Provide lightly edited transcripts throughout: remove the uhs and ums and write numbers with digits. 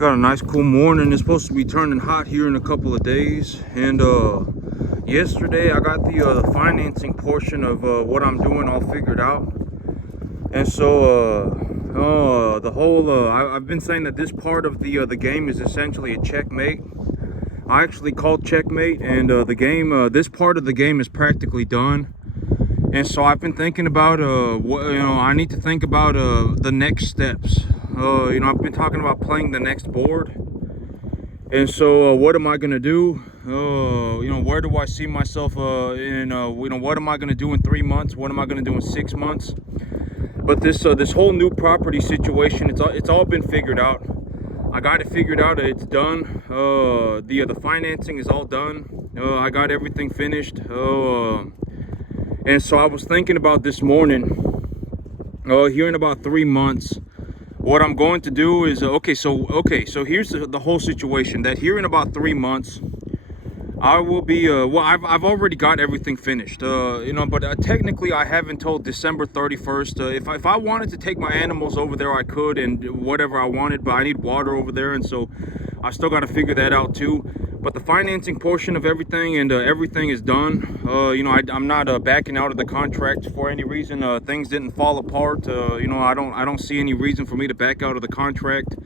Got a nice cool morning. It's supposed to be turning hot here in a couple of days. And yesterday I got the financing portion of what I'm doing all figured out. And so the whole I've been saying that this part of the game is essentially a checkmate. I actually called checkmate, and the game this part of the game is practically done. And so I've been thinking about what, I need to think about the next steps. I've been talking about playing the next board. And so what am I going to do? Where do I see myself what am I going to do in 3 months? What am I going to do in 6 months? But this whole new property situation, it's all been figured out. I got it figured out. It's done. The financing is all done. I got everything finished. And so I was thinking about this morning, here in about 3 months, what I'm going to do is, so here's the whole situation, that here in about 3 months, I will be, I've already got everything finished, but technically I have until December 31st. If I wanted to take my animals over there, I could, and whatever I wanted, but I need water over there, and so I still got to figure that out too. But the financing portion of everything and everything is done. I'm not backing out of the contract for any reason. Things didn't fall apart. I don't see any reason for me to back out of the contract.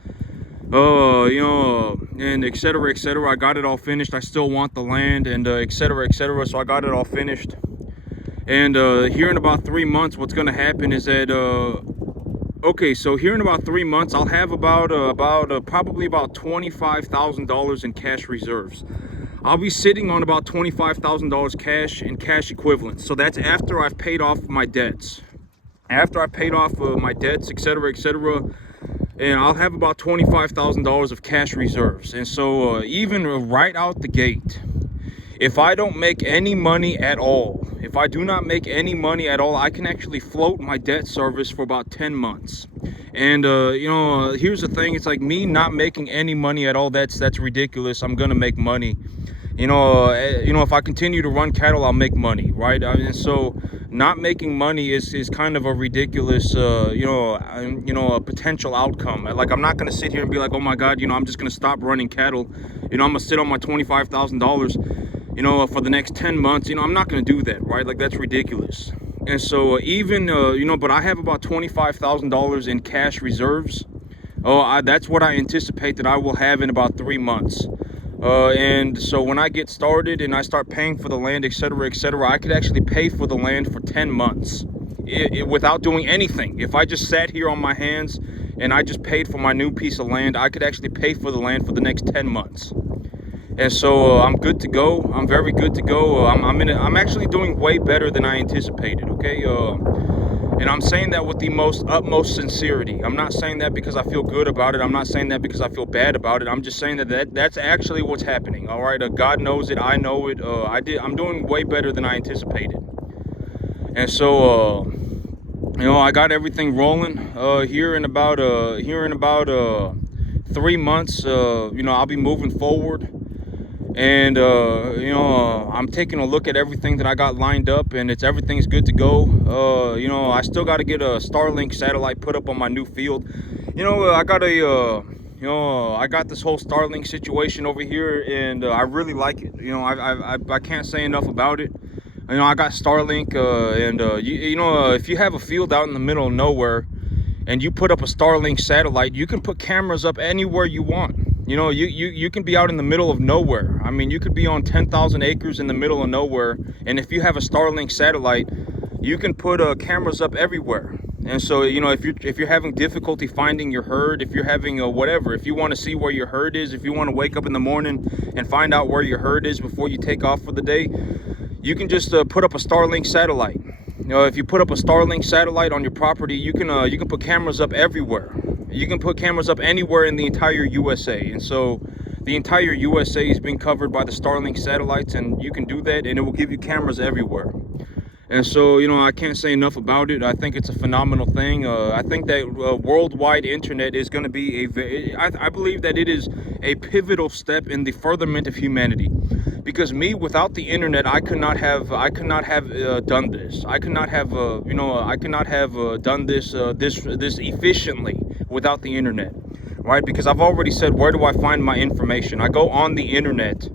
And et cetera, et cetera. I got it all finished. I still want the land, and et cetera, et cetera. So I got it all finished. And here in about 3 months, what's going to happen is that so here in about 3 months, I'll have probably about $25,000 in cash reserves. I'll be sitting on about $25,000 cash and cash equivalents. So that's after I've paid off my debts. After I've paid off my debts, etc., and I'll have about $25,000 of cash reserves. And so even right out the gate, if I don't make any money at all, if I do not make any money at all, I can actually float my debt service for about 10 months. And, here's the thing. It's like me not making any money at all. That's ridiculous. I'm going to make money. If I continue to run cattle, I'll make money, right? And so not making money is kind of a ridiculous, a potential outcome. Like, I'm not going to sit here and be like, oh my God, I'm just going to stop running cattle. I'm going to sit on my $25,000, for the next 10 months. I'm not going to do that, right? Like, that's ridiculous. And so even, but I have about $25,000 in cash reserves. That's what I anticipate that I will have in about 3 months. And so when I get started and I start paying for the land, etc., I could actually pay for the land for 10 months without doing anything. If I just sat here on my hands and I just paid for my new piece of land, I could actually pay for the land for the next 10 months. And so I'm good to go. I'm very good to go. I'm actually doing way better than I anticipated. Okay. And I'm saying that with the utmost sincerity. I'm not saying that because I feel good about it. I'm not saying that because I feel bad about it. I'm just saying that's actually what's happening. All right. God knows it. I know it. I'm doing way better than I anticipated. And so, I got everything rolling. Here in about 3 months, I'll be moving forward. And I'm taking a look at everything that I got lined up, and everything's good to go. I still got to get a Starlink satellite put up on my new field. I got I got this whole Starlink situation over here, and I really like it. I can't say enough about it. I got Starlink, and if you have a field out in the middle of nowhere and you put up a Starlink satellite, you can put cameras up anywhere you want. You can be out in the middle of nowhere. I mean, you could be on 10,000 acres in the middle of nowhere, and if you have a Starlink satellite, you can put cameras up everywhere. And so, if you're having difficulty finding your herd, if you're having whatever, if you want to see where your herd is, if you want to wake up in the morning and find out where your herd is before you take off for the day, you can just put up a Starlink satellite. If you put up a Starlink satellite on your property, you can put cameras up everywhere. You can put cameras up anywhere in the entire USA. And so the entire USA is being covered by the Starlink satellites, and you can do that, and it will give you cameras everywhere. And so, I can't say enough about it. I think it's a phenomenal thing. I think that worldwide internet is going to be I believe that it is a pivotal step in the furtherment of humanity. Because without the internet, I could not have done this. I could not have done this efficiently without the internet. right? Because I've already said, where do I find my information? I go on the internet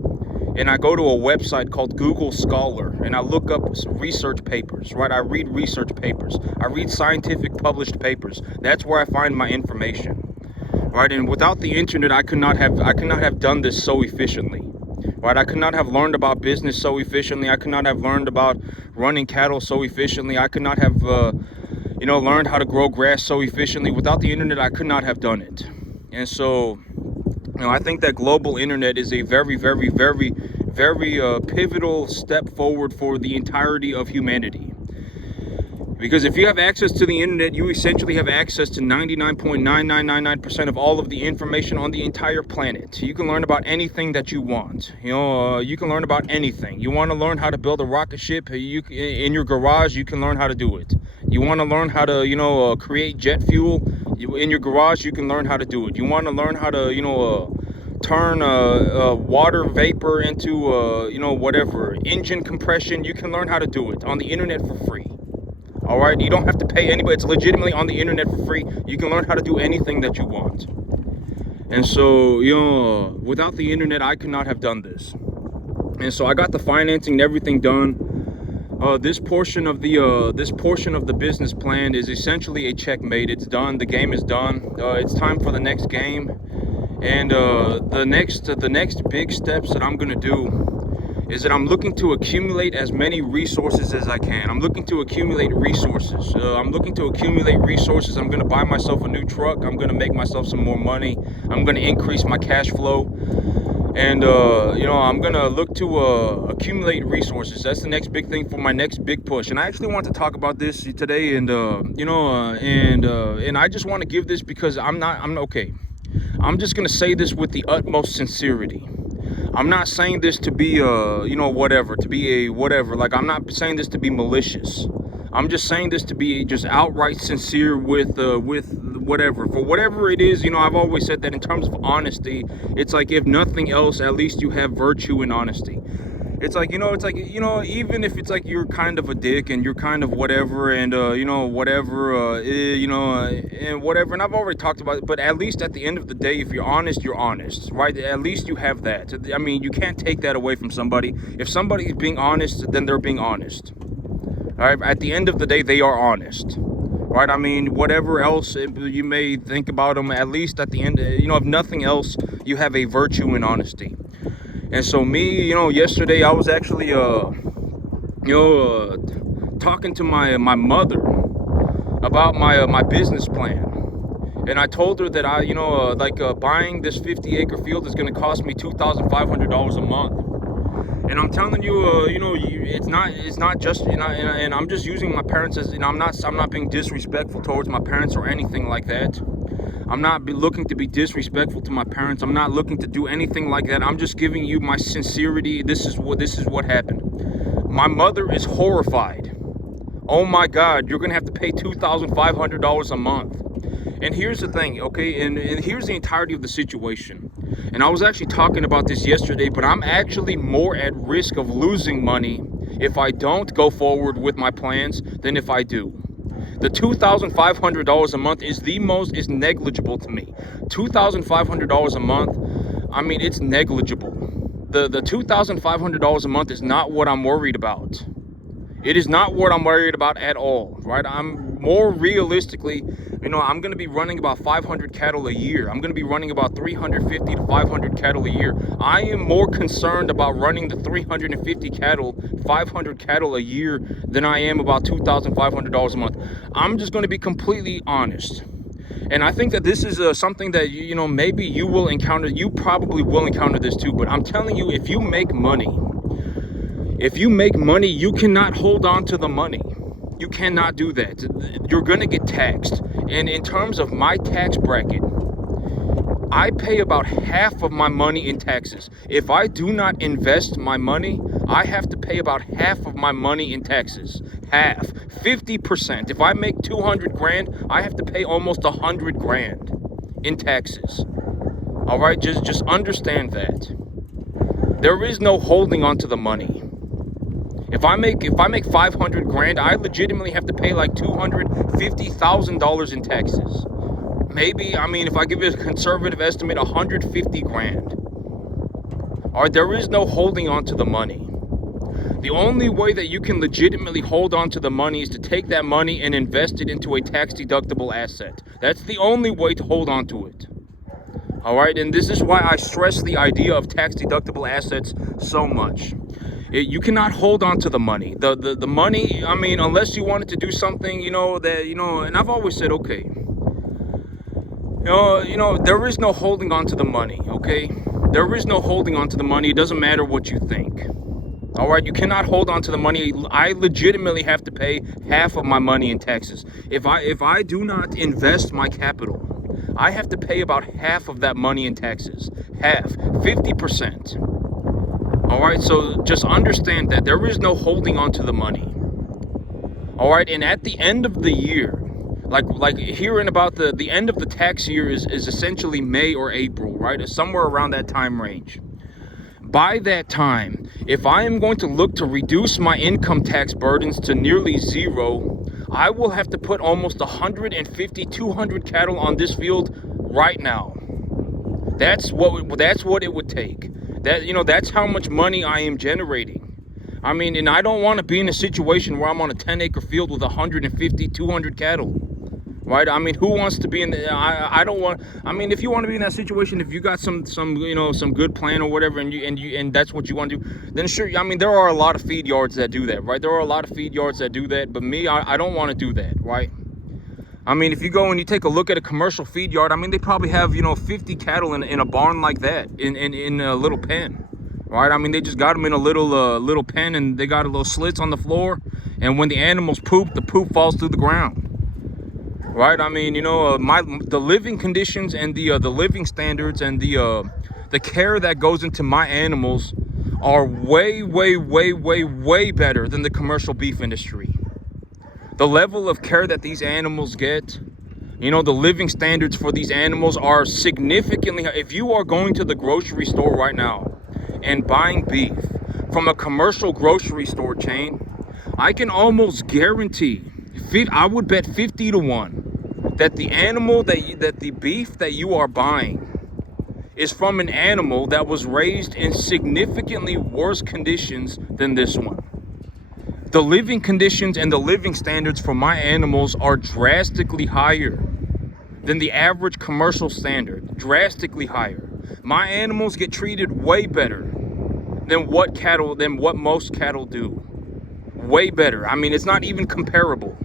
and I go to a website called Google Scholar and I look up research papers, right? I read research papers. I read scientific published papers. That's where I find my information, right? And without the internet, I could not have done this so efficiently, right? I could not have learned about business so efficiently. I could not have learned about running cattle so efficiently. I could not have, learned how to grow grass so efficiently. Without the internet, I could not have done it. And so, I think that global internet is a very, very, very, very pivotal step forward for the entirety of humanity. Because if you have access to the internet, you essentially have access to 99.9999% of all of the information on the entire planet. You can learn about anything that you want. You can learn about anything. You want to learn how to build a rocket ship? In your garage, you can learn how to do it. You want to learn how to, create jet fuel? In your garage, you can learn how to do it. You want to learn how to, turn water vapor into, whatever, engine compression? You can learn how to do it on the internet for free. All right, you don't have to pay anybody. It's legitimately on the internet for free. You can learn how to do anything that you want. And so, without the internet, I could not have done this. And so I got the financing and everything done. This portion of the business plan is essentially a checkmate. It's done. The game is done. It's time for the next game. And the next big steps that I'm gonna do is that I'm looking to accumulate as many resources as I can. I'm looking to accumulate resources. I'm going to buy myself a new truck. I'm going to make myself some more money. I'm going to increase my cash flow. And, I'm going to look to accumulate resources. That's the next big thing for my next big push. And I actually want to talk about this today. And, and I just want to give this because I'm okay. I'm just going to say this with the utmost sincerity. I'm not saying this to be like, I'm not saying this to be malicious. I'm just saying this to be just outright sincere with whatever. For whatever it is, I've always said that in terms of honesty, it's like, if nothing else, at least you have virtue in honesty. It's like, even if it's like you're kind of a dick and you're kind of whatever and, and whatever. And I've already talked about it, but at least at the end of the day, if you're honest, right? At least you have that. I mean, you can't take that away from somebody. If somebody's being honest, then they're being honest. All right. At the end of the day, they are honest. Right? I mean, whatever else you may think about them, at least at the end, if nothing else, you have a virtue in honesty. And so me, yesterday I was actually, talking to my mother about my business plan. And I told her that buying this 50-acre field is going to cost me $2,500 a month. And I'm telling you, it's not just, and I'm just using my parents as, I'm not being disrespectful towards my parents or anything like that. I'm not looking to be disrespectful to my parents. I'm not looking to do anything like that. I'm just giving you my sincerity. This is what happened. My mother is horrified. Oh my God, you're gonna have to pay $2,500 a month. And here's the thing, okay? And here's the entirety of the situation. And I was actually talking about this yesterday, but I'm actually more at risk of losing money if I don't go forward with my plans than if I do. The $2,500 a month is negligible to me. $2,500 a month, I mean, it's negligible. The $2,500 a month is not what I'm worried about. It is not what I'm worried about at all, right? I'm more realistically, I'm going to be running about 500 cattle a year. I'm going to be running about 350 to 500 cattle a year. I am more concerned about running the 350 cattle, 500 cattle a year than I am about $2,500 a month. I'm just going to be completely honest. And I think that this is something that, maybe you will encounter. You probably will encounter this too. But I'm telling you, if you make money, you cannot hold on to the money. You cannot do that. You're going to get taxed. And in terms of my tax bracket, I pay about half of my money in taxes. If I do not invest my money, I have to pay about half of my money in taxes. Half. 50%. If I make 200 grand, I have to pay almost 100 grand in taxes. All right? Just understand that. There is no holding on to the money. If I make 500 grand, I legitimately have to pay like $250,000 in taxes. maybe, I mean, if I give it a conservative estimate, 150 grand. All right, there is no holding on to the money. The only way that you can legitimately hold on to the money is to take that money and invest it into a tax-deductible asset. That's the only way to hold on to it. All right, and this is why I stress the idea of tax-deductible assets so much. You cannot hold on to the money. The money, I mean, unless you wanted to do something, and I've always said, okay, there is no holding on to the money, okay? There is no holding on to the money. It doesn't matter what you think. All right, you cannot hold on to the money. I legitimately have to pay half of my money in taxes. If I do not invest my capital, I have to pay about half of that money in taxes. Half, 50%. All right, so just understand that there is no holding on to the money. All right, and at the end of the year, like hearing about the end of the tax year is essentially May or April, right? It's somewhere around that time range. By that time, if I am going to look to reduce my income tax burdens to nearly zero, I will have to put almost 150, 200 cattle on this field right now. That's what it would take. That's how much money I am generating. I mean, and I don't want to be in a situation where I'm on a 10-acre field with 150, 200 cattle. Right? I mean, who wants to be in the, I don't want, I mean, if you want to be in that situation, if you got some good plan or whatever, and that's what you want to do, then sure. I mean, there are a lot of feed yards that do that, right? There are a lot of feed yards that do that, but me, I don't want to do that, right? I mean, if you go and you take a look at a commercial feed yard, I mean, they probably have, 50 cattle in a barn like that, in a little pen, right? I mean, they just got them in a little pen, and they got a little slits on the floor, and when the animals poop, the poop falls through the ground. Right, I mean, the living conditions and the living standards and the care that goes into my animals are way, way, way, way, way better than the commercial beef industry. The level of care that these animals get, the living standards for these animals are significantly. If you are going to the grocery store right now and buying beef from a commercial grocery store chain, I can almost guarantee, I would bet 50 to 1. That the animal that the beef that you are buying is from an animal that was raised in significantly worse conditions than this one. The living conditions and the living standards for my animals are drastically higher than the average commercial standard, drastically higher. My animals get treated way better than what most cattle do. Way better. I mean, it's not even comparable.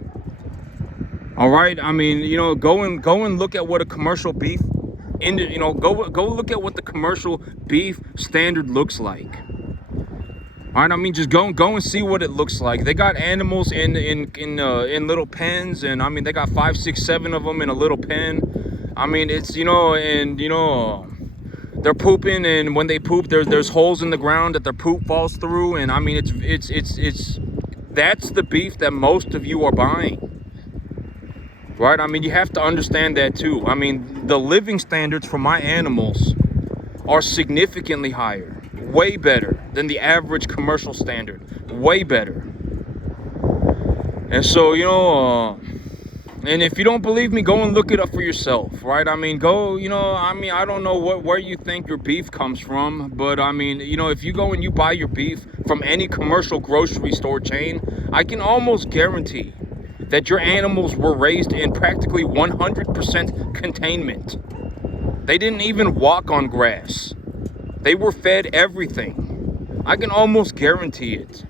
All right, I mean, go and look at what a commercial beef, go look at what the commercial beef standard looks like. All right, I mean, just go and see what it looks like. They got animals in little pens, and I mean, they got 5, 6, 7 of them in a little pen. I mean, it's they're pooping, and when they poop, there's holes in the ground that their poop falls through, and I mean, it's that's the beef that most of you are buying. Right? I mean, you have to understand that too. I mean, the living standards for my animals are significantly higher, way better than the average commercial standard, way better. And so, and if you don't believe me, go and look it up for yourself, right? I mean, I don't know where you think your beef comes from, but I mean, if you go and you buy your beef from any commercial grocery store chain, I can almost guarantee that your animals were raised in practically 100% containment. They didn't even walk on grass. They were fed everything. I can almost guarantee it.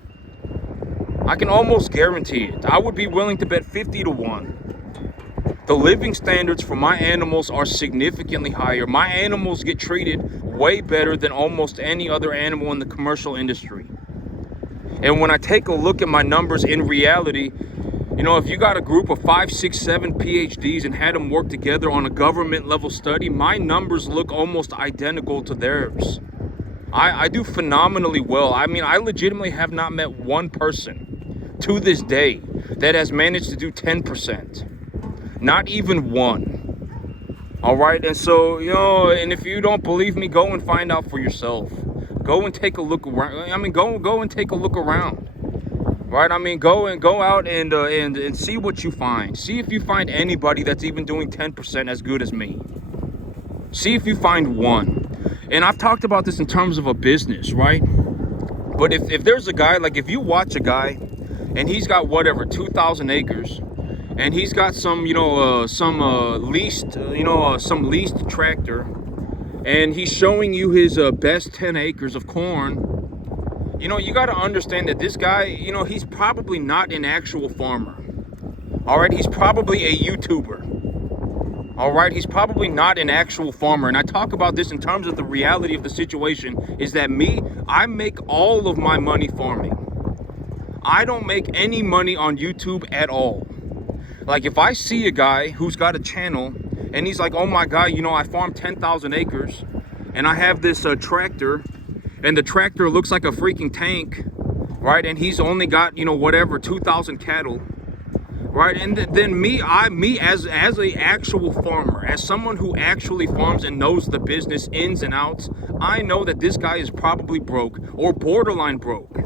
I would be willing to bet 50 to 1. The living standards for my animals are significantly higher. My animals get treated way better than almost any other animal in the commercial industry. And when I take a look at my numbers in reality, if you got a group of 5, 6, 7 PhDs and had them work together on a government level study, my numbers look almost identical to theirs. I do phenomenally well. I mean, I legitimately have not met one person to this day that has managed to do 10%. Not even one. All right. And so, and if you don't believe me, go and find out for yourself. Go and take a look around. I mean, go and take a look around. right? I mean, go out and see what you find. See if you find anybody that's even doing 10% as good as me. See if you find one. And I've talked about this in terms of a business, right? But if there's a guy, like if you watch a guy and he's got whatever 2,000 acres and he's got some, some leased tractor, and he's showing you his best 10 acres of corn, you got to understand that this guy, he's probably not an actual farmer. All right, he's probably a YouTuber. All right, he's probably not an actual farmer. And I talk about this in terms of the reality of the situation is that I make all of my money farming. I don't make any money on YouTube at all. Like if I see a guy who's got a channel and he's like, oh my God, I farm 10,000 acres and I have this tractor, and the tractor looks like a freaking tank, right? And he's only got, whatever, 2,000 cattle, right? And then me as a actual farmer, as someone who actually farms and knows the business ins and outs, I know that this guy is probably broke or borderline broke,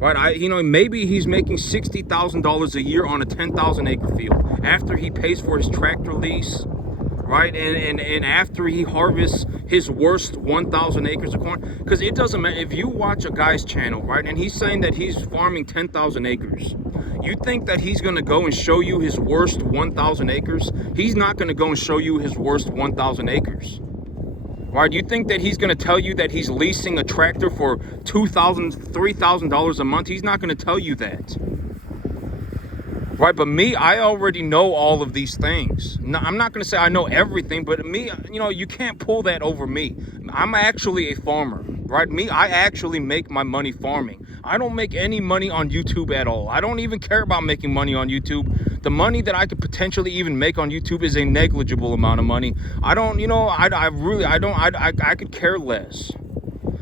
right? Maybe he's making $60,000 a year on a 10,000 acre field after he pays for his tractor lease, right? And after he harvests his worst 1,000 acres of corn. Because it doesn't matter if you watch a guy's channel, right, and he's saying that he's farming 10,000 acres. You think that he's going to go and show you his worst 1,000 acres? He's not going to go and show you his worst 1,000 acres. Right? You think that he's going to tell you that he's leasing a tractor for $2,000, $3,000 a month? He's not going to tell you that. Right, but me, I already know all of these things. Now, I'm not going to say I know everything, but me, you can't pull that over me. I'm actually a farmer, right? I actually make my money farming. I don't make any money on YouTube at all. I don't even care about making money on YouTube. The money that I could potentially even make on YouTube is a negligible amount of money. I don't, I could care less.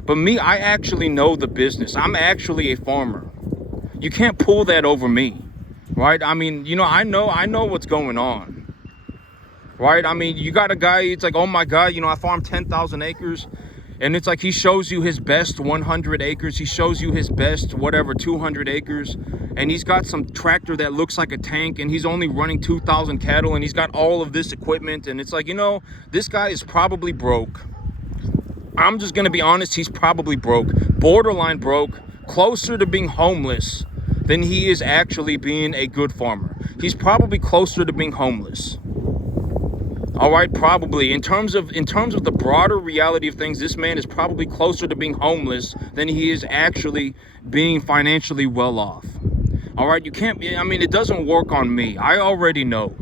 But me, I actually know the business. I'm actually a farmer. You can't pull that over me. Right? I mean, I know what's going on. Right? I mean, you got a guy, it's like, oh my God, I farm 10,000 acres. And it's like he shows you his best 100 acres. He shows you his best, whatever, 200 acres. And he's got some tractor that looks like a tank. And he's only running 2,000 cattle. And he's got all of this equipment. And it's like, this guy is probably broke. I'm just going to be honest. He's probably broke. Borderline broke. Closer to being homeless than he is actually being a good farmer. He's probably closer to being homeless. All right, probably. In terms of the broader reality of things, this man is probably closer to being homeless than he is actually being financially well off. All right, it doesn't work on me. I already know.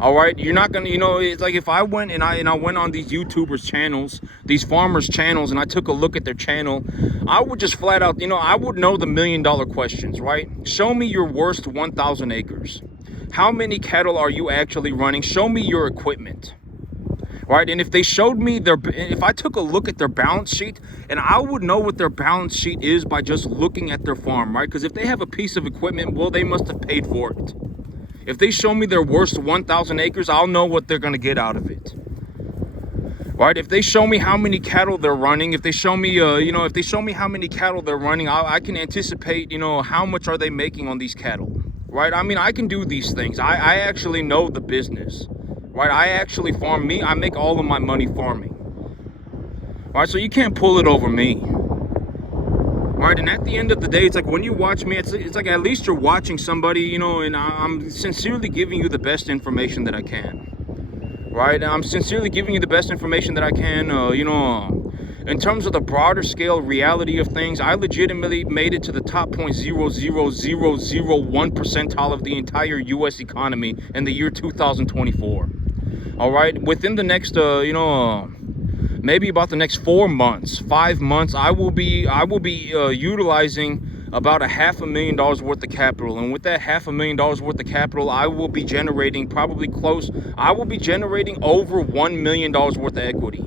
All right, you're not gonna, it's like if I went and I went on these YouTubers' channels, these farmers' channels, and I took a look at their channel, I would just flat out, I would know the $1 million questions, right? Show me your worst 1,000 acres. How many cattle are you actually running? Show me your equipment, right? And if they showed me if I took a look at their balance sheet, and I would know what their balance sheet is by just looking at their farm, right? Because if they have a piece of equipment, well, they must have paid for it. If they show me their worst 1,000 acres, I'll know what they're going to get out of it. Right? If they show me how many cattle they're running, if they show me, if they show me how many cattle they're running, I can anticipate, how much are they making on these cattle. Right? I mean, I can do these things. I actually know the business. Right? I actually farm. I make all of my money farming. Right? So you can't pull it over me. Right, and at the end of the day, it's like when you watch me, it's like at least you're watching somebody, and I'm sincerely giving you the best information that I can. Right, I'm sincerely giving you the best information that I can. In terms of the broader scale reality of things, I legitimately made it to the top 0.00001 percentile of the entire U.S. economy in the year 2024. All right, within the next, maybe about the next 4 months, 5 months, I will be utilizing about $500,000 worth of capital. And with that $500,000 worth of capital, I will be generating over $1 million worth of equity.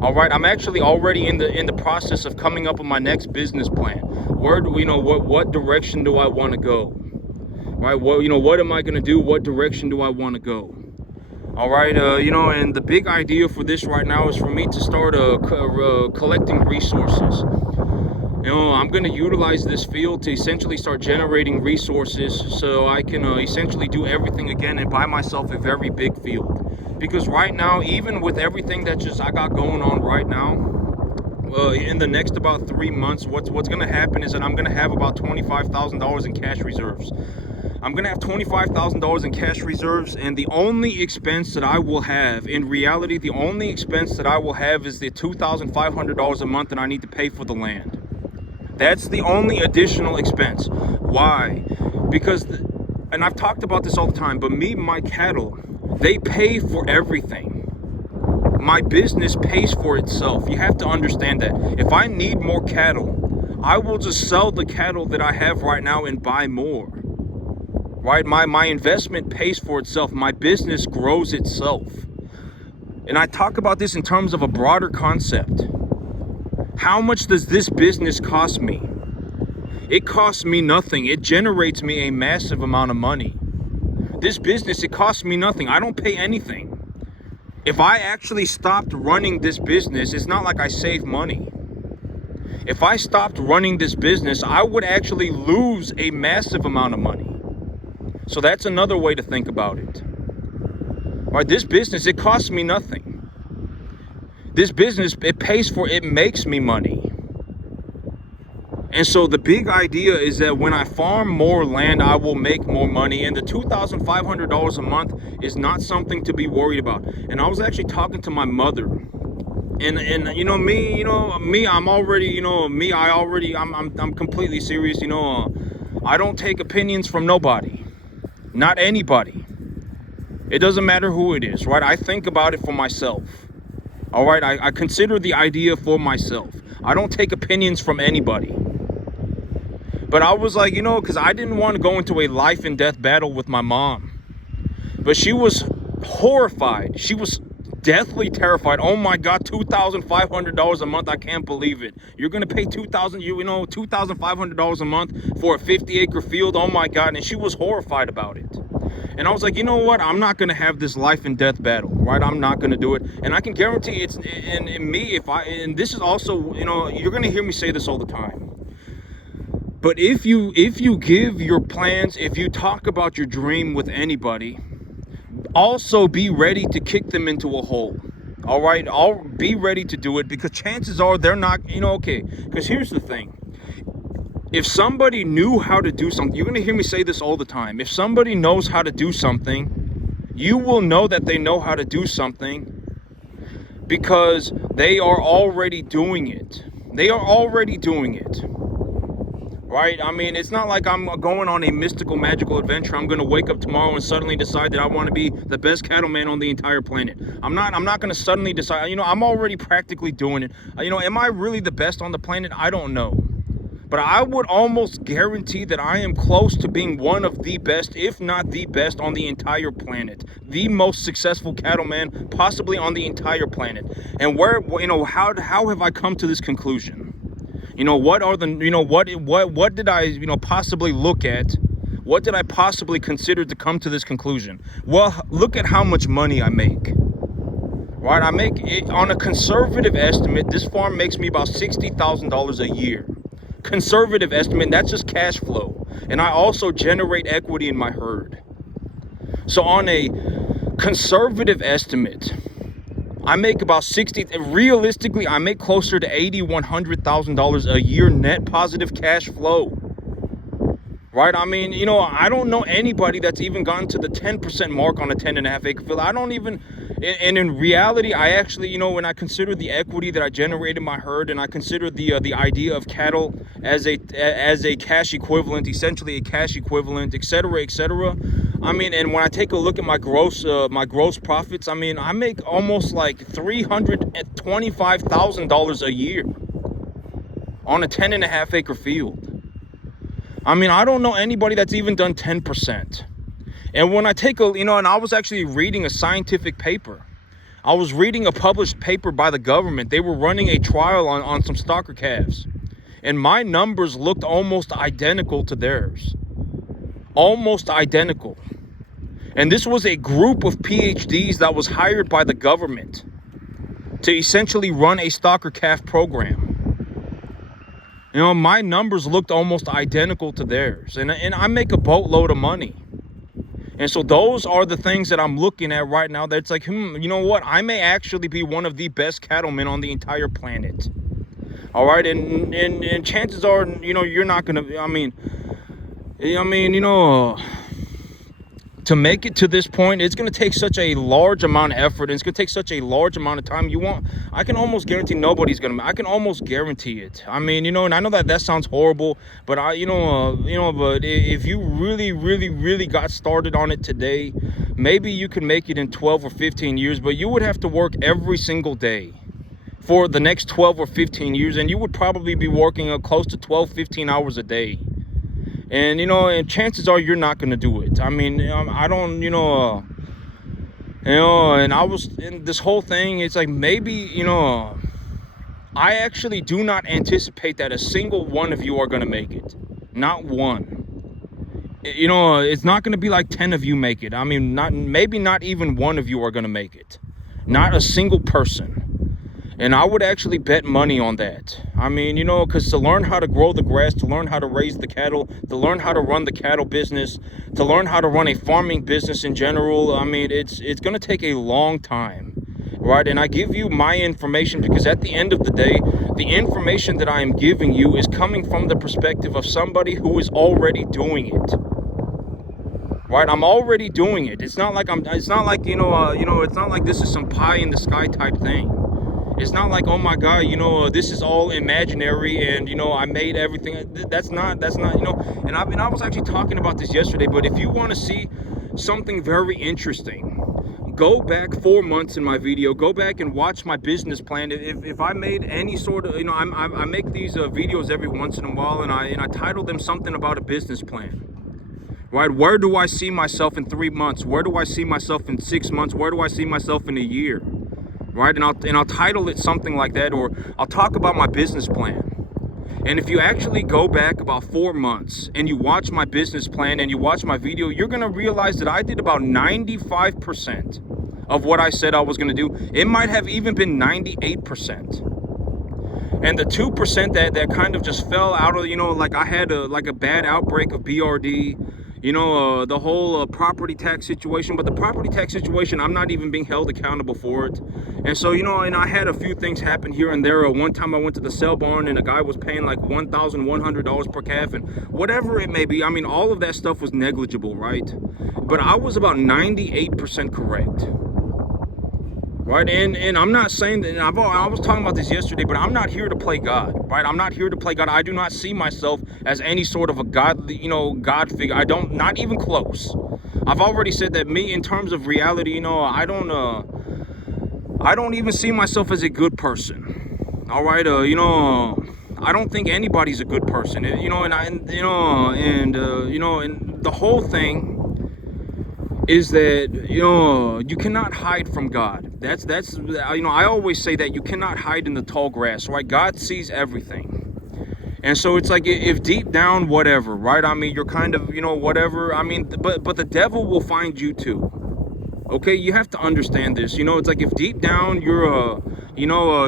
All right, I'm actually already in the process of coming up with my next business plan. Where do what direction do I want to go? Right, what am I going to do? What direction do I want to go? All right, and the big idea for this right now is for me to start collecting resources. I'm going to utilize this field to essentially start generating resources so I can essentially do everything again and buy myself a very big field. Because right now, even with everything that I got going on right now, in the next about 3 months, what's going to happen is that I'm going to have about $25,000 in cash reserves. I'm going to have $25,000 in cash reserves, and the only expense that I will have, in reality, the only expense that I will have is the $2,500 a month that I need to pay for the land. That's the only additional expense. Why? Because, and I've talked about this all the time, but my cattle, they pay for everything. My business pays for itself. You have to understand that. If I need more cattle, I will just sell the cattle that I have right now and buy more. Right? My investment pays for itself. My business grows itself. And I talk about this in terms of a broader concept. How much does this business cost me? It costs me nothing. It generates me a massive amount of money. This business, it costs me nothing. I don't pay anything. If I actually stopped running this business, it's not like I save money. If I stopped running this business, I would actually lose a massive amount of money. So that's another way to think about it. All right, this business, it costs me nothing. This business, it makes me money. And so the big idea is that when I farm more land, I will make more money. And the $2,500 a month is not something to be worried about. And I was actually talking to my mother. And I'm already, I'm completely serious. I don't take opinions from nobody. Not anybody. It doesn't matter who it is, right? I think about it for myself. All right, I consider the idea for myself. I don't take opinions from anybody. But I was like, because I didn't want to go into a life and death battle with my mom. But she was horrified. She was deathly terrified. Oh my God, $2,500 a month. I can't believe it. You're going to pay $2,500 a month for a 50-acre field. Oh my God. And she was horrified about it. And I was like, you know what? I'm not going to have this life and death battle, right? I'm not going to do it. And I can guarantee it's in me. And this is also, you're going to hear me say this all the time. But if you give your plans, if you talk about your dream with anybody, also be ready to kick them into a hole. All right? I'll be ready to do it, because chances are they're not, okay. Because here's the thing. If somebody knew how to do something, you're going to hear me say this all the time. If somebody knows how to do something, you will know that they know how to do something because they are already doing it. They are already doing it. Right? I mean, it's not like I'm going on a mystical, magical adventure. I'm going to wake up tomorrow and suddenly decide that I want to be the best cattleman on the entire planet. I'm not going to suddenly decide, I'm already practically doing it. Am I really the best on the planet? I don't know. But I would almost guarantee that I am close to being one of the best, if not the best, on the entire planet. The most successful cattleman possibly on the entire planet. And how have I come to this conclusion? What did I, possibly look at? What did I possibly consider to come to this conclusion? Well, look at how much money I make. Right? I make it on a conservative estimate. This farm makes me about $60,000 a year. Conservative estimate, that's just cash flow. And I also generate equity in my herd. So on a conservative estimate, I make about realistically, I make closer to $100,000 a year net positive cash flow. Right? I mean, I don't know anybody that's even gotten to the 10% mark on a 10.5 acre field. I don't even, and in reality, I actually, when I consider the equity that I generate in my herd, and I consider the idea of cattle as a cash equivalent, essentially a cash equivalent, etc., etc. I mean, and when I take a look at my gross profits, I mean, I make almost like $325,000 a year on a 10.5 acre field. I mean, I don't know anybody that's even done 10%. And when I take and I was actually reading a scientific paper. I was reading a published paper by the government. They were running a trial on some stocker calves. And my numbers looked almost identical to theirs. Almost identical. And this was a group of PhDs that was hired by the government to essentially run a stocker calf program. You know, my numbers looked almost identical to theirs, and I make a boatload of money. And so those are the things that I'm looking at right now. That's like, you know what? I may actually be one of the best cattlemen on the entire planet. All right, and chances are, you know, you're not gonna. You know, to make it to this point, it's going to take such a large amount of effort, and it's going to take such a large amount of time. I can almost guarantee nobody's going to, I can almost guarantee it. I mean, you know, and I know that sounds horrible, but but if you really got started on it today, maybe you can make it in 12 or 15 years, but you would have to work every single day for the next 12 or 15 years, and you would probably be working close to 12, 15 hours a day. And, you know, and chances are you're not going to do it. I mean, I don't, and I was in this whole thing. It's like, maybe, you know, I actually do not anticipate that a single one of you are going to make it. Not one. You know, it's not going to be like 10 of you make it. I mean, maybe not even one of you are going to make it. Not a single person. And I would actually bet money on that. I mean, you know, because to learn how to grow the grass, to learn how to raise the cattle, to learn how to run the cattle business, to learn how to run a farming business in general, I mean, it's going to take a long time, right? And I give you my information because at the end of the day, the information that I am giving you is coming from the perspective of somebody who is already doing it. Right, I'm already doing it. It's not like it's not like, it's not like this is some pie in the sky type thing. It's not like, oh my God, you know, this is all imaginary and, you know, I made everything. That's not, you know, and I was actually talking about this yesterday, but if you want to see something very interesting, go back 4 months in my video, go back and watch my business plan. If I made any sort of, you know, I make these videos every once in a while, and I title them something about a business plan. Right, where do I see myself in 3 months? Where do I see myself in 6 months? Where do I see myself in a year? Right, and I'll title it something like that, or I'll talk about my business plan. And if you actually go back about 4 months and you watch my business plan and you watch my video, you're gonna realize that I did about 95% of what I said I was gonna do. It might have even been 98%. And the 2% that kind of just fell out of, you know, like I had a bad outbreak of BRD. You know, the whole property tax situation, but the property tax situation, I'm not even being held accountable for it. And so, you know, and I had a few things happen here and there. One time I went to the sale barn and a guy was paying like $1,100 per calf and whatever it may be. I mean, all of that stuff was negligible, right? But I was about 98% correct. Right, and I'm not saying that, I was talking about this yesterday, but I'm not here to play God, right? I'm not here to play God. I do not see myself as any sort of a God, you know, God figure. I don't, not even close. I've already said that me, in terms of reality, you know, I don't even see myself as a good person. All right, you know, I don't think anybody's a good person, you know, and the whole thing is that, you know, you cannot hide from God. That's you know, I always say that you cannot hide in the tall grass, right? God sees everything. And so it's like, if deep down, whatever, right? I mean, you're kind of, you know, whatever. I mean, but the devil will find you too. Okay, you have to understand this. You know, it's like, if deep down you're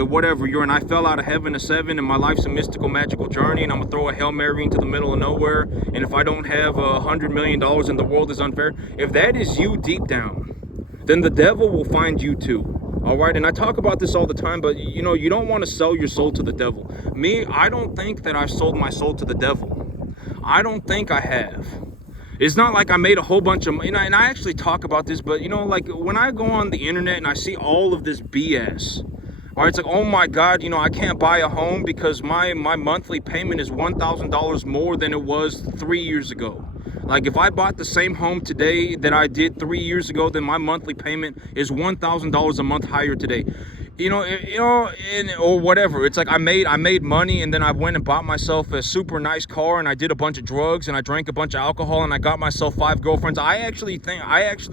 whatever, you're an I fell out of heaven a 7 and my life's a mystical, magical journey, and I'm gonna throw a Hail Mary into the middle of nowhere, and if I don't have $100 million and the world is unfair, if that is you deep down, then the devil will find you too. All right, and I talk about this all the time, but you know, you don't want to sell your soul to the devil. Me, I don't think that I've sold my soul to the devil. I don't think I have. It's not like I made a whole bunch of, and I actually talk about this, but you know, like when I go on the internet and I see all of this BS, all right, it's like, oh my God, you know, I can't buy a home because my monthly payment is $1,000 more than it was 3 years ago. Like, if I bought the same home today that I did 3 years ago, then my monthly payment is $1,000 a month higher today. Or whatever. It's like, I made money, and then I went and bought myself a super nice car, and I did a bunch of drugs, and I drank a bunch of alcohol, and I got myself 5 girlfriends. I actually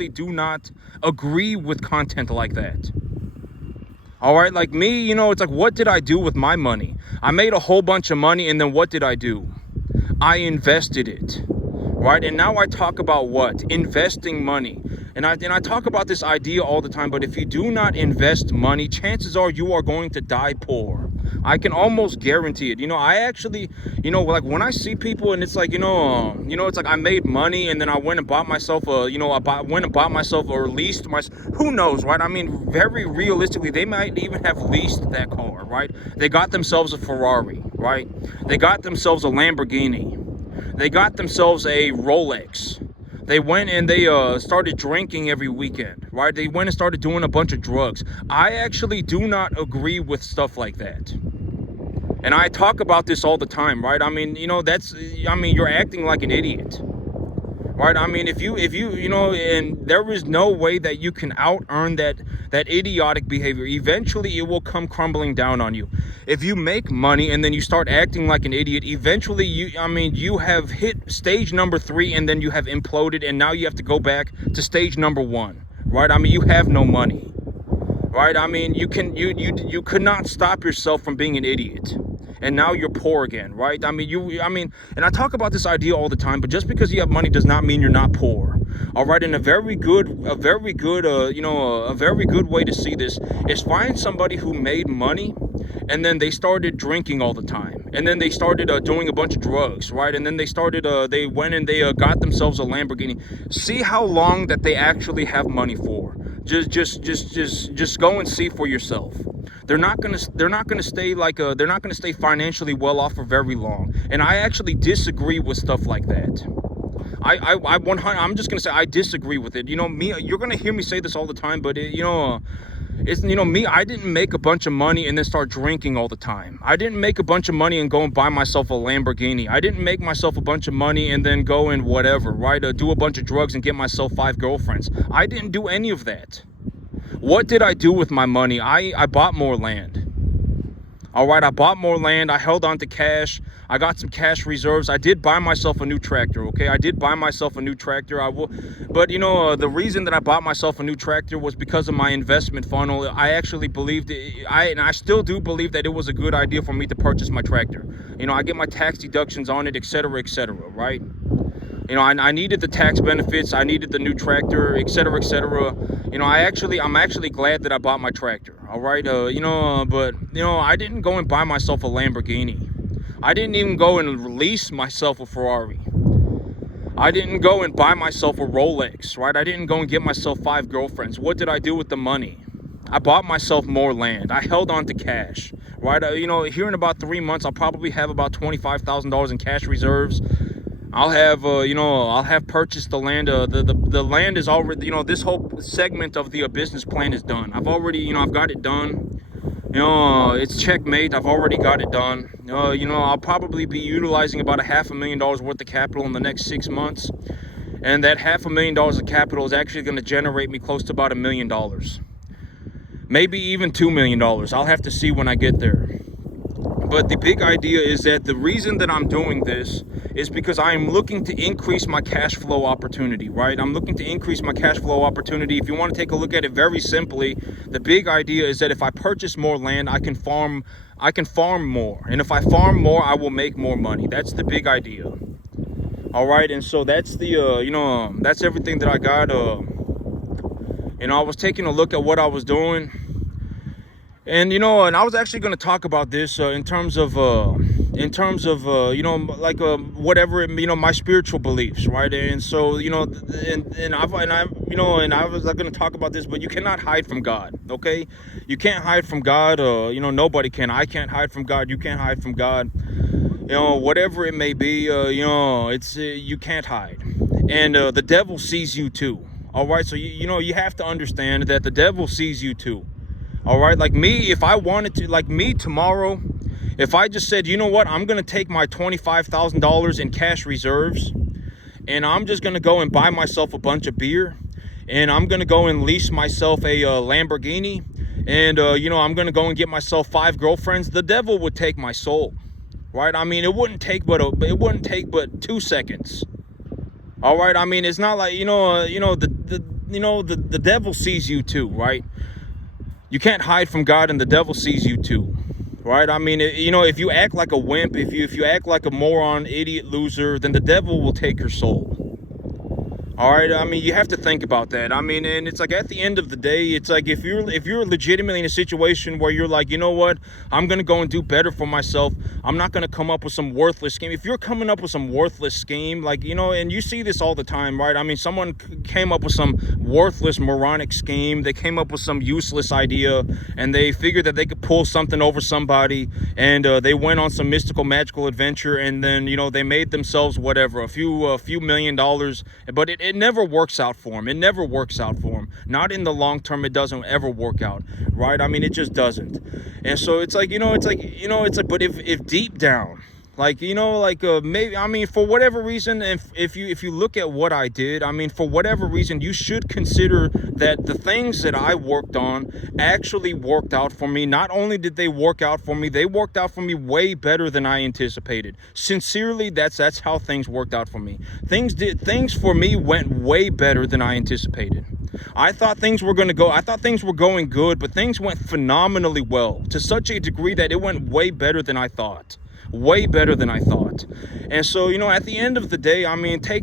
do not agree with content like that. All right, like me, you know, it's like, what did I do with my money? I made a whole bunch of money, and then what did I do? I invested it, right? And now I talk about what? Investing money. And I talk about this idea all the time, but if you do not invest money, chances are you are going to die poor. I can almost guarantee it. I actually, like when I see people and it's like, it's like I made money and then I went and bought myself went and bought myself or leased my, who knows, right? I mean, very realistically, they might even have leased that car, right? They got themselves a Ferrari, right? They got themselves a Lamborghini. They got themselves a Rolex. They went and they started drinking every weekend, right? They went and started doing a bunch of drugs. I actually do not agree with stuff like that. And I talk about this all the time, right? I mean, you're acting like an idiot, right? I mean, if you, and there is no way that you can out earn that idiotic behavior. Eventually it will come crumbling down on you. If you make money and then you start acting like an idiot, eventually you have hit stage number 3 and then you have imploded, and now you have to go back to stage number 1, right? I mean, you have no money, right? I mean, you could not stop yourself from being an idiot. And now you're poor again, right? I mean, and I talk about this idea all the time, but just because you have money does not mean you're not poor. All right, and a very good way to see this is find somebody who made money and then they started drinking all the time, and then they started doing a bunch of drugs, right? And then they went and they got themselves a Lamborghini. See how long that they actually have money for. Just go and see for yourself. They're not gonna stay financially well off for very long. And I actually disagree with stuff like that. I'm just gonna say I disagree with it. Me, you're gonna hear me say this all the time, but me, I didn't make a bunch of money and then start drinking all the time. I didn't make a bunch of money and go and buy myself a Lamborghini. I didn't make myself a bunch of money and then go and whatever, right? Do a bunch of drugs and get myself 5 girlfriends. I didn't do any of that. What did I do with my money? I bought more land. All right, I bought more land. I held on to cash. I got some cash reserves. I did buy myself a new tractor, okay? I did buy myself a new tractor. But the reason that I bought myself a new tractor was because of my investment funnel. I actually believed and I still do believe that it was a good idea for me to purchase my tractor. I get my tax deductions on it, etc., right? I needed the tax benefits. I needed the new tractor, etc., etc. I'm actually glad that I bought my tractor. All right. But I didn't go and buy myself a Lamborghini. I didn't even go and lease myself a Ferrari. I didn't go and buy myself a Rolex, right? I didn't go and get myself 5 girlfriends. What did I do with the money? I bought myself more land. I held on to cash, right? Here in about 3 months, I'll probably have about $25,000 in cash reserves. I'll have purchased the land. The land is already, this whole segment of the business plan is done. I've already, I've got it done. It's checkmate. I've already got it done. I'll probably be utilizing about $500,000 worth of capital in the next 6 months. And that $500,000 of capital is actually going to generate me close to about $1 million. Maybe even $2 million. I'll have to see when I get there. But the big idea is that the reason that I'm doing this is because I am looking to increase my cash flow opportunity, right? I'm looking to increase my cash flow opportunity. If you want to take a look at it very simply, the big idea is that if I purchase more land, I can farm more. And if I farm more, I will make more money. That's the big idea. All right, and so that's the that's everything that I got. I was taking a look at what I was doing. And and I was actually going to talk about this in terms of whatever, my spiritual beliefs, right? And so and I was going to talk about this, but you cannot hide from God, okay? You can't hide from God. Nobody can. I can't hide from God. You can't hide from God. Whatever it may be, it's you can't hide, and the devil sees you too. All right, so you have to understand that the devil sees you too. All right, like me, if I wanted to, like me tomorrow, if I just said, you know what, I'm going to take my $25,000 in cash reserves and I'm just going to go and buy myself a bunch of beer and I'm going to go and lease myself a Lamborghini and, I'm going to go and get myself 5 girlfriends, the devil would take my soul, right? I mean, it wouldn't take but 2 seconds. All right, I mean, it's not like, the devil sees you too, right? You can't hide from God, and the devil sees you too, right? I mean, if you act like a wimp, if you act like a moron, idiot, loser, then the devil will take your soul. All right, I mean, you have to think about that. I mean, and it's like at the end of the day, it's like if you're legitimately in a situation where you're like, you know what, I'm gonna go and do better for myself. I'm not gonna come up with some worthless scheme. If you're coming up with some worthless scheme, like, you know, and you see this all the time, right? I mean, someone came up with some worthless, moronic scheme. They came up with some useless idea, and they figured that they could pull something over somebody, and they went on some mystical, magical adventure, and then, you know, they made themselves whatever, a few $1,000,000, but it never works out for them. It never works out for them. Not in the long term. It doesn't ever work out, right? I mean, it just doesn't. And so it's like, but if deep down, like, you know, like, maybe, I mean, for whatever reason, if you look at what I did, I mean, for whatever reason, you should consider that the things that I worked on actually worked out for me. Not only did they work out for me, they worked out for me way better than I anticipated. Sincerely, that's how things worked out for me. Things for me went way better than I anticipated. I thought things were going good, but things went phenomenally well, to such a degree that it went way better than I thought. Way better than I thought. And so, you know, at the end of the day, I mean, just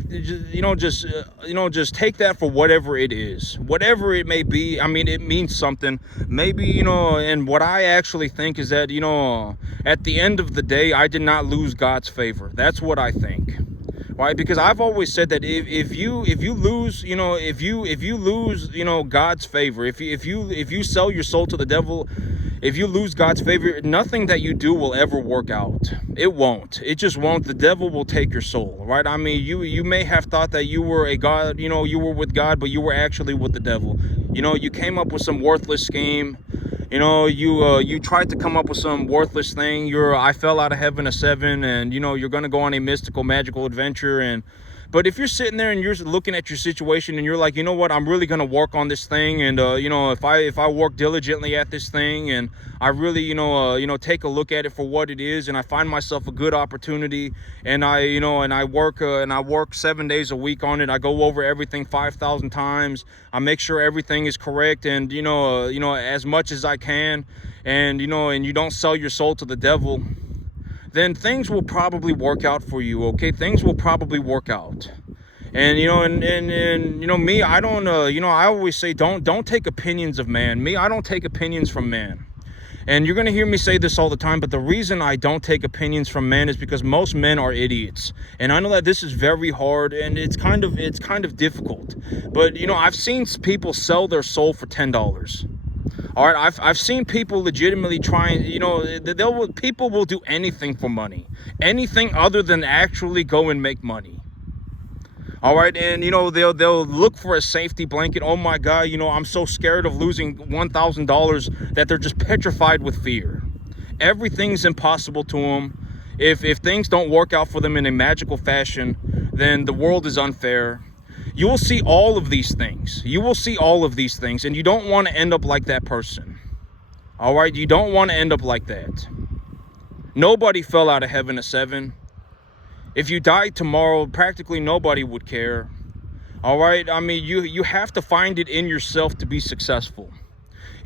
take that for whatever it is, whatever it may be. I mean, it means something. Maybe, you know, and what I actually think is that, you know, at the end of the day, I did not lose God's favor. That's what I think. Right? Because I've always said that if you lose, you know, if you lose, you know, God's favor, if you sell your soul to the devil, if you lose God's favor, nothing that you do will ever work out. It won't. It just won't. The devil will take your soul, right? I mean, you may have thought that you were a God, you know, you were with God, but you were actually with the devil. You know, you came up with some worthless scheme. You know, you tried to come up with some worthless thing. I fell out of heaven a 7, and, you know, you're going to go on a mystical, magical adventure. But if you're sitting there and you're looking at your situation and you're like, you know what, I'm really going to work on this thing, and you know, if I work diligently at this thing, and I really, you know, take a look at it for what it is, and I find myself a good opportunity, and I work 7 days a week on it. I go over everything 5,000 times. I make sure everything is correct, and you know, as much as I can, and you know, and you don't sell your soul to the devil, then things will probably work out for you, okay? Things will probably work out. And, you know, and you know, me, I don't, you know, I always say, don't take opinions of man. Me, I don't take opinions from man. And you're going to hear me say this all the time, but the reason I don't take opinions from men is because most men are idiots. And I know that this is very hard, and it's kind of difficult. But, you know, I've seen people sell their soul for $10. All right, I've seen people legitimately trying, you know, people will do anything for money, anything other than actually go and make money. All right, and you know, they'll look for a safety blanket. Oh my God, you know, I'm so scared of losing $1,000 that they're just petrified with fear. Everything's impossible to them. If things don't work out for them in a magical fashion, then the world is unfair. You will see all of these things. You will see all of these things, and you don't want to end up like that person. All right? You don't want to end up like that. Nobody fell out of heaven a 7. If you died tomorrow, practically nobody would care. All right? I mean, you have to find it in yourself to be successful.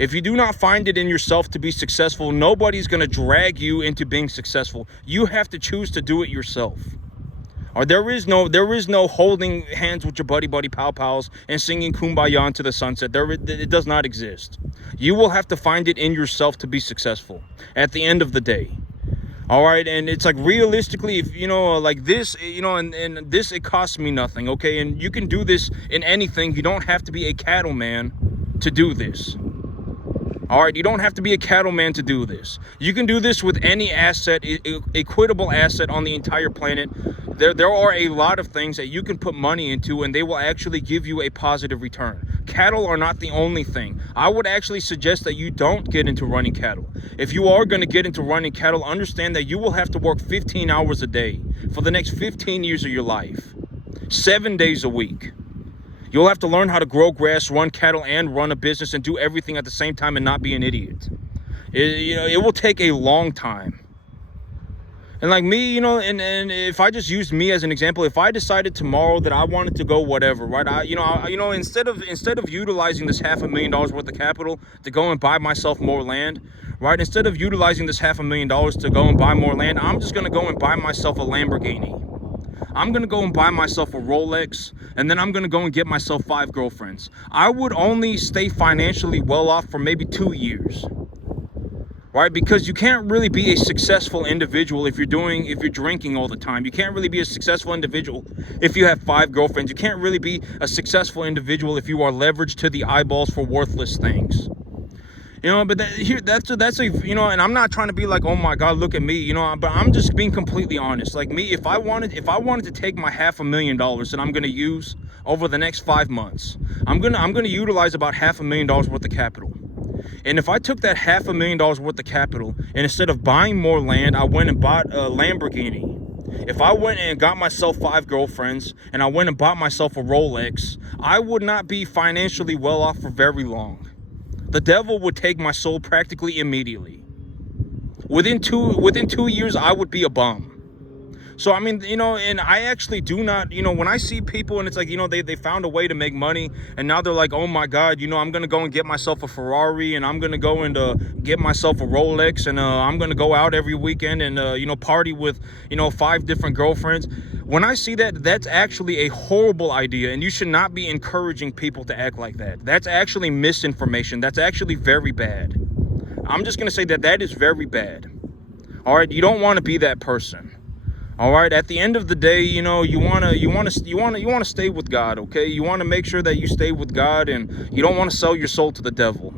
If you do not find it in yourself to be successful, nobody's going to drag you into being successful. You have to choose to do it yourself. Or there is no holding hands with your buddy pow pals and singing Kumbaya into the sunset. It does not exist. You will have to find it in yourself to be successful at the end of the day. All right, and it's like, realistically, if you know, like this, you know, and this, it costs me nothing, okay? And you can do this in anything. You don't have to be a cattleman to do this. All right, you don't have to be a cattleman to do this. You can do this with any asset, a quittable asset on the entire planet. There are a lot of things that you can put money into, and they will actually give you a positive return. Cattle are not the only thing. I would actually suggest that you don't get into running cattle. If you are going to get into running cattle, understand that you will have to work 15 hours a day for the next 15 years of your life, 7 days a week. You'll have to learn how to grow grass, run cattle, and run a business, and do everything at the same time and not be an idiot. It will take a long time. And like me, you know, and if I just used me as an example, if I decided tomorrow that I wanted to go whatever, right? Instead of utilizing this $500,000 worth of capital to go and buy myself more land, right? Instead of utilizing this $500,000 to go and buy more land, I'm just gonna go and buy myself a Lamborghini. I'm gonna go and buy myself a Rolex, and then I'm gonna go and get myself 5 girlfriends. I would only stay financially well off for maybe 2 years. Right? Because you can't really be a successful individual if you're drinking all the time. You can't really be a successful individual if you have 5 girlfriends. You can't really be a successful individual if you are leveraged to the eyeballs for worthless things. But that's a, and I'm not trying to be like, oh my God, look at me, but I'm just being completely honest. Like me, if I wanted to take my $500,000 that I'm going to use over the next 5 months, I'm going to utilize about $500,000 worth of capital. And if I took that $500,000 worth of capital, and instead of buying more land, I went and bought a Lamborghini. If I went and got myself 5 girlfriends, and I went and bought myself a Rolex, I would not be financially well off for very long. The devil would take my soul practically immediately. Within two years, I would be a bum. So, I mean, and I actually do not, when I see people and it's like, they found a way to make money, and now they're like, oh my God, I'm going to go and get myself a Ferrari, and I'm going to go and get myself a Rolex, and I'm going to go out every weekend and, party with, 5 different girlfriends. When I see that, that's actually a horrible idea, and you should not be encouraging people to act like that. That's actually misinformation. That's actually very bad. I'm just going to say that is very bad. All right, you don't want to be that person. All right, at the end of the day, you want to stay with God, okay? You want to make sure that you stay with God, and you don't want to sell your soul to the devil.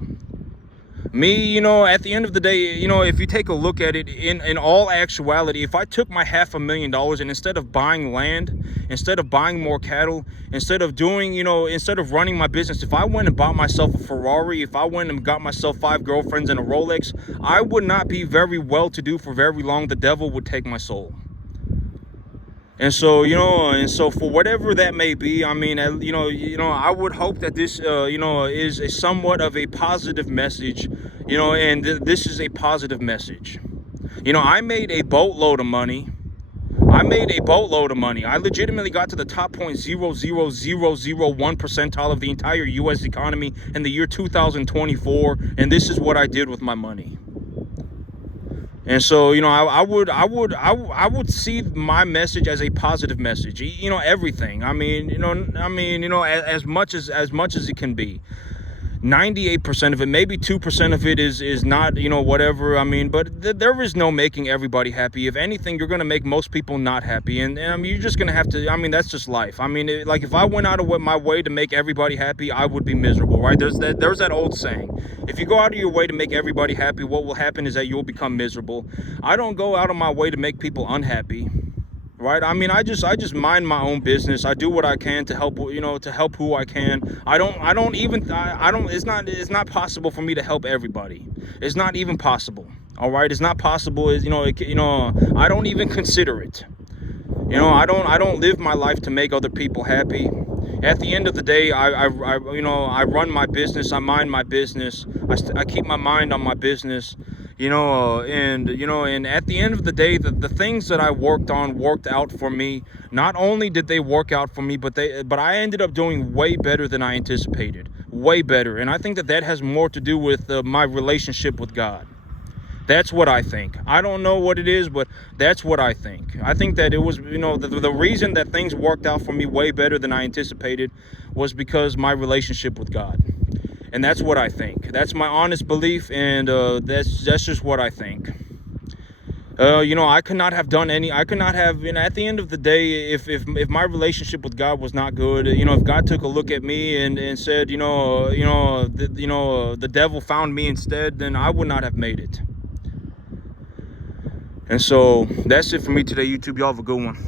Me, at the end of the day, if you take a look at it in all actuality, if I took my $500,000 and instead of buying land, instead of buying more cattle, instead of running my business, if I went and bought myself a Ferrari, if I went and got myself 5 girlfriends and a Rolex, I would not be very well to do for very long. The devil would take my soul. And so, for whatever that may be, I mean, I would hope that this, is a somewhat of a positive message, and this is a positive message. I made a boatload of money. I legitimately got to the top 0.00001 percentile of the entire U.S. economy in the year 2024, and this is what I did with my money. And so, I would see my message as a positive message. Everything. As much as it can be. 98% of it, maybe 2% of it is not, whatever. But there is no making everybody happy. If anything, you're going to make most people not happy. And you're just going to have to, that's just life. Like if I went out of my way to make everybody happy, I would be miserable, right? There's that old saying. If you go out of your way to make everybody happy, what will happen is that you'll become miserable. I don't go out of my way to make people unhappy. Right? I just mind my own business. I do what I can to help, to help who I can. It's not possible for me to help everybody. It's not even possible. All right? It's not possible. I don't even consider it. I don't live my life to make other people happy. At the end of the day, I run my business. I mind my business. I keep my mind on my business. And at the end of the day, the things that I worked out for me. Not only did they work out for me, but I ended up doing way better than I anticipated. Way better. And I think that has more to do with my relationship with God. That's what I think. I don't know what it is, but that's what I think. I think that it was, the reason that things worked out for me way better than I anticipated was because my relationship with God. And that's what I think. That's my honest belief, and that's just what I think. I could not have done at the end of the day, if my relationship with God was not good, if God took a look at me and said, the devil found me instead, then I would not have made it. And so that's it for me today, YouTube. Y'all have a good one.